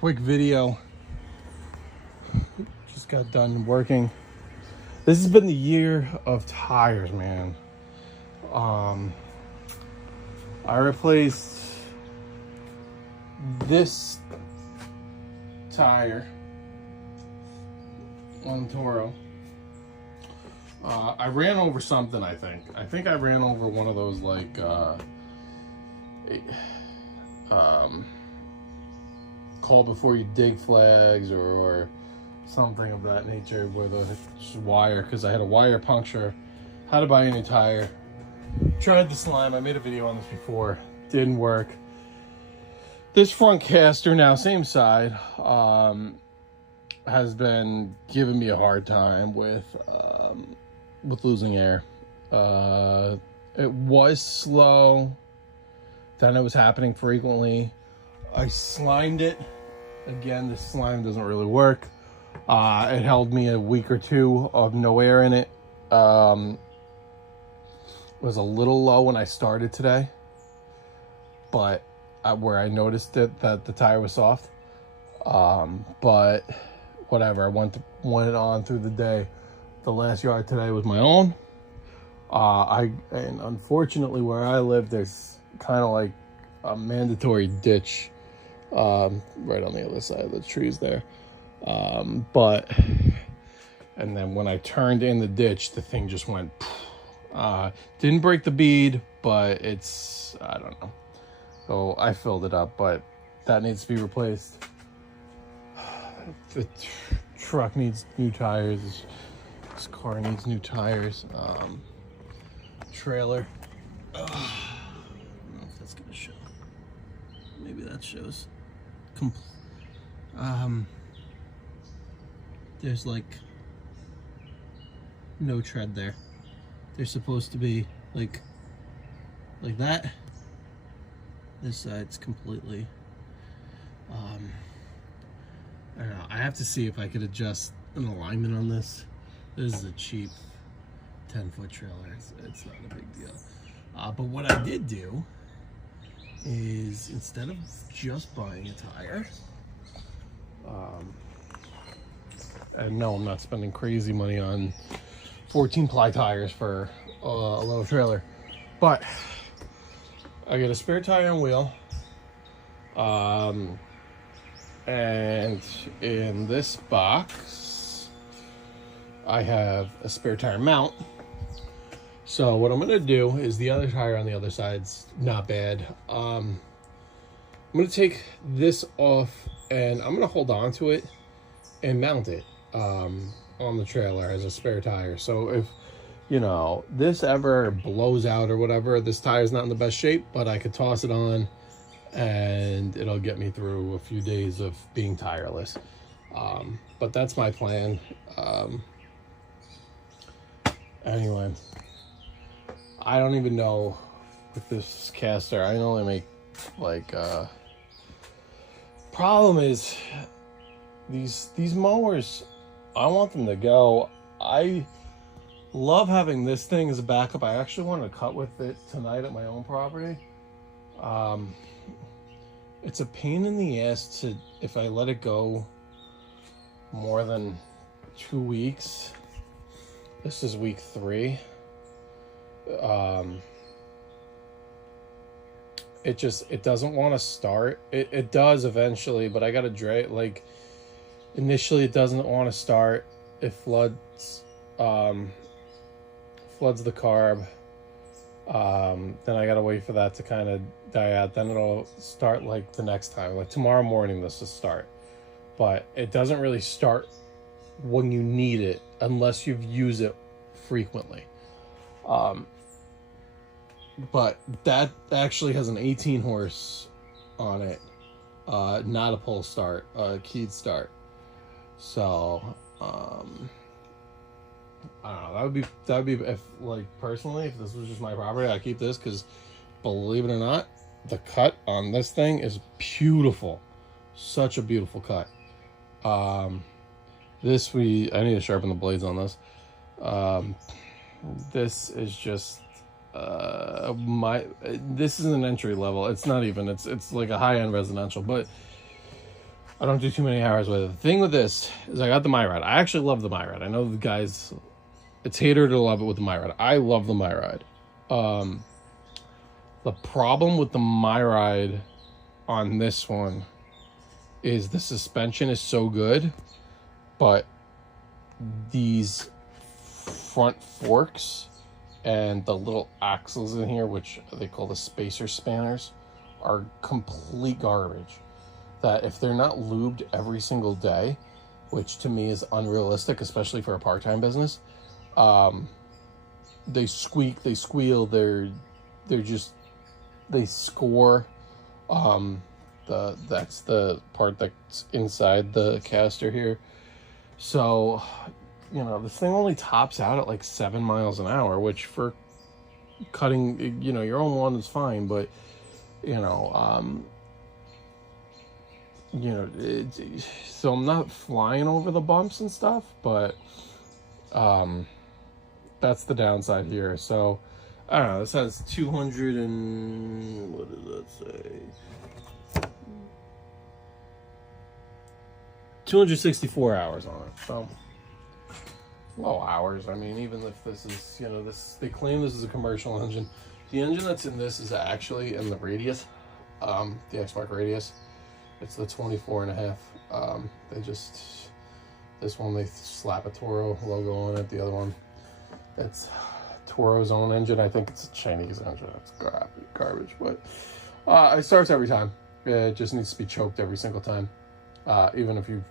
quick video. Just got done working. This has been the year of tires, man. I replaced this tire on Toro. I ran over something, I think I ran over one of those, like, call before you dig flags or something of that nature with a wire, because I had a wire puncture. Had to buy a new tire. Tried the slime. I made a video on this before. Didn't work. This front caster, now same side, has been giving me a hard time with losing air. It was slow. Then it was happening frequently. I slimed it. Again, this slime doesn't really work. It held me a week or two of no air in it. It was a little low when I started today, but where I noticed it, that the tire was soft. But whatever, I went on through the day. The last yard today was my own. And unfortunately where I live, there's kind of like a mandatory ditch right on the other side of the trees there. And then when I turned in the ditch, the thing just went, didn't break the bead, but it's, I don't know. So I filled it up, but that needs to be replaced. The truck needs new tires. This car needs new tires. Trailer. I don't know if that's gonna show. Maybe that shows. There's like no tread there. There's supposed to be like that. This side's completely, I don't know. I have to see if I could adjust an alignment on this. This is a cheap 10-foot trailer. It's not a big deal. But what I did do is, instead of just buying a tire, and no, I'm not spending crazy money on 14-ply tires for a little trailer, but I get a spare tire and wheel, and in this box I have a spare tire mount. So what I'm gonna do is, the other tire on the other side's not bad. I'm gonna take this off and I'm gonna hold on to it and mount it on the trailer as a spare tire. So if, you know, this ever blows out or whatever, this tire's not in the best shape, but I could toss it on and it'll get me through a few days of being tireless. But that's my plan. Anyway, I don't even know with this caster. I can only make like, problem is these mowers, I want them to go. I love having this thing as a backup. I actually want to cut with it tonight at my own property. It's a pain in the ass to, if I let it go more than 2 weeks. This is week 3. It doesn't want to start. It does eventually, but I gotta like, initially it doesn't want to start. It floods the carb. Then I gotta wait for that to kind of die out. Then it'll start like the next time. Like tomorrow morning this will start. But it doesn't really start when you need it unless you've used it frequently. But that actually has an 18 horse on it, not a pull start, a keyed start. So I don't know, that would be if, like, personally, if this was just my property, I'd keep this, because believe it or not, the cut on this thing is beautiful. Such a beautiful cut. I need to sharpen the blades on this. This is just this is an entry level. It's not even, it's like a high-end residential, but I don't do too many hours with it. The thing with this is I got the MyRide. I actually love the MyRide. I know the guys, it's hater to love it with the MyRide. I love the MyRide. The problem with the MyRide on this one is the suspension is so good, but these front forks and the little axles in here, which they call the spacer spanners, are complete garbage. That if they're not lubed every single day, which to me is unrealistic, especially for a part-time business, they squeak, they squeal, they score. That's the part that's inside the caster here. So, you know, this thing only tops out at like 7 miles an hour, which for cutting, you know, your own lawn is fine, but so I'm not flying over the bumps and stuff, but that's the downside here. So I don't know, this has 200 and what does that say? 264 hours on it. So low hours. I mean, even if this is, you know, this, they claim this is a commercial engine. The engine that's in this is actually in the Radius, the X-Mark Radius. It's the 24 and a half. This one they slap a Toro logo on it. The other one, it's Toro's own engine. I think it's a Chinese engine. It's garbage, but it starts every time. It just needs to be choked every single time. Even if you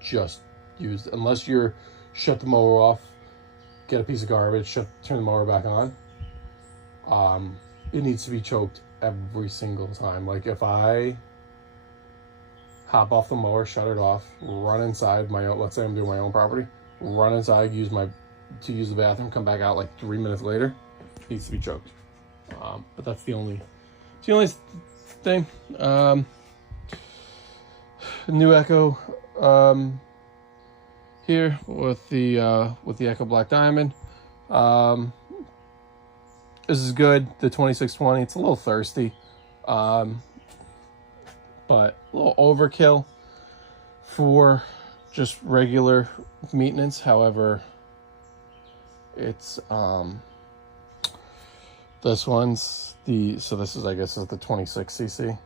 just used, unless you're shut the mower off, get a piece of garbage, turn the mower back on. It needs to be choked every single time. Like if I hop off the mower, shut it off, run inside my own, let's say I'm doing my own property, run inside, use the bathroom, come back out like 3 minutes later, it needs to be choked. But that's the only thing. New Echo here with the Echo Black Diamond. This is good. The 2620. It's a little thirsty, but a little overkill for just regular maintenance. However, it's this one's this is, I guess, is the 26cc.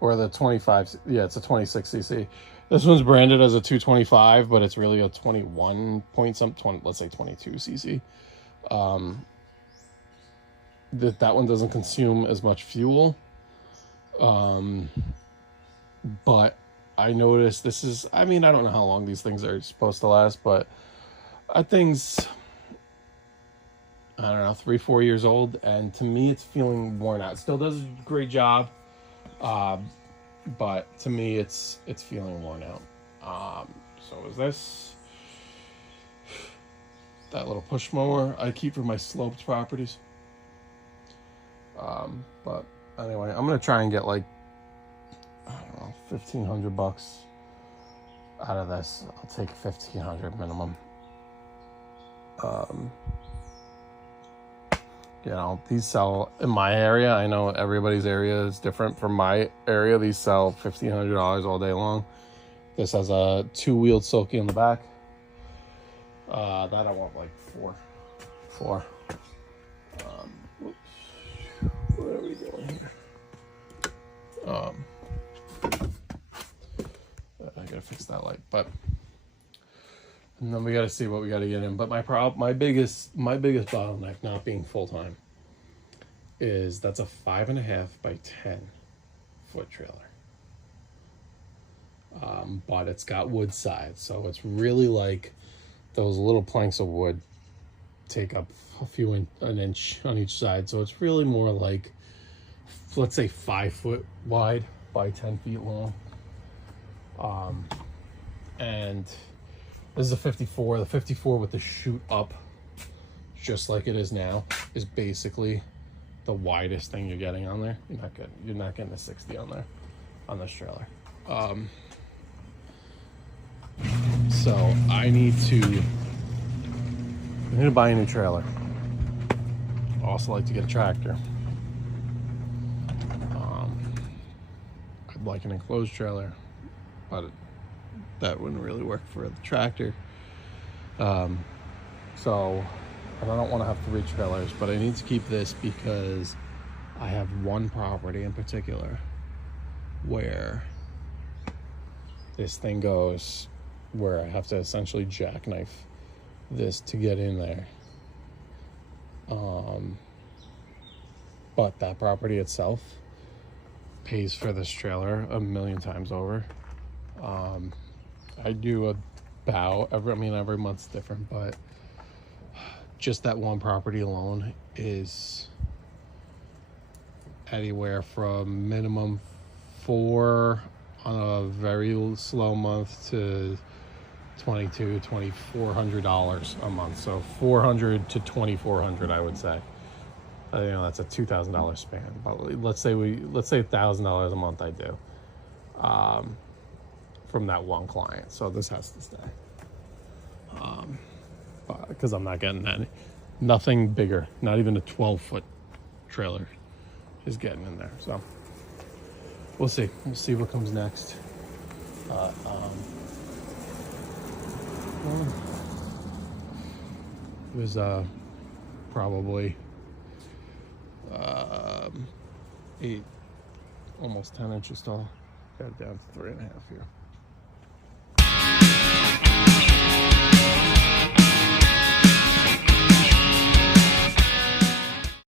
Or the 25, yeah, it's a 26cc. This one's branded as a 225, but it's really a 21 point something, let's say 22cc. That one doesn't consume as much fuel. But I noticed this is, I mean, I don't know how long these things are supposed to last, but thing's, I don't know, 3-4 years old, and to me it's feeling worn out. It still does a great job. But to me, it's feeling worn out. So is this that little push mower I keep for my sloped properties? But anyway, I'm gonna try and get like, I don't know, $1,500 out of this. I'll take $1,500 minimum. You know, these sell in my area. I know everybody's area is different. From my area, these sell $1,500 all day long. This has a 2-wheeled sulky in the back. That I want like four. Whoops. Where are we going here? I gotta fix that light, and then we got to see what we got to get in. But my biggest bottleneck, not being full time, is that's a 5.5 by 10 foot trailer. But it's got wood sides, so it's really like those little planks of wood take up an inch on each side. So it's really more like, let's say 5 foot wide by 10 feet long. And this is a 54. The 54 with the chute up, just like it is now, is basically the widest thing you're getting on there. You're not getting a 60 on there, on this trailer. So I need to buy a new trailer. I also like to get a tractor. I'd like an enclosed trailer, but that wouldn't really work for the tractor. So I don't want to have 3 trailers, but I need to keep this because I have one property in particular where this thing goes, where I have to essentially jackknife this to get in there. But that property itself pays for this trailer a million times over. I do every month's different, but just that one property alone is anywhere from minimum 4 on a very slow month to $2,400 a month. So $400 to $2,400, I would say. That's a $2,000 span. But let's say $1,000 a month I do from that one client. So this has to stay. Because I'm not getting nothing bigger. Not even a 12-foot trailer is getting in there. So we'll see. We'll see what comes next. It was probably 8, almost 10 inches tall. Got it down to 3.5 here.